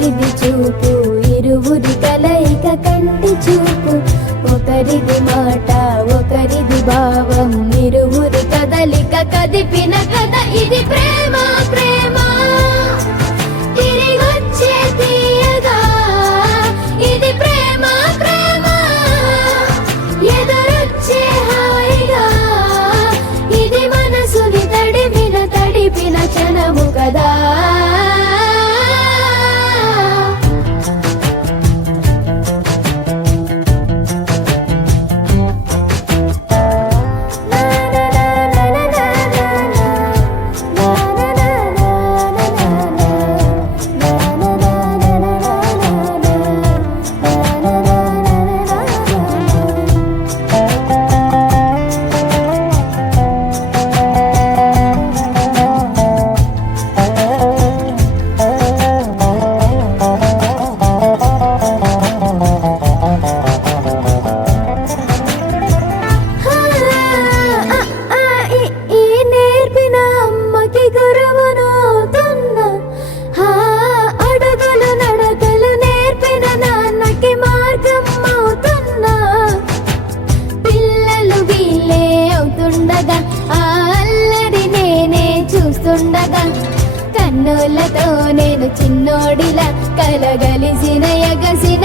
ఒకరిది చూపు ఇరువురి కలయిక కంటి చూపు, ఒకరిది మాట ఒకరిది భావం ఇరువురి కదలిక కదిపిన కథ ఇది ప్రేమ ప్రేమ తిరిగొచ్చే తీయగా, ఇది ప్రేమ ప్రేమ ఎదురొచ్చే హాయిగా, ఇది మనసుని తడిపిన క్షణము కదా. కన్నులతో నేను చిన్నోడిలా కలగలిసిన ఎగసిన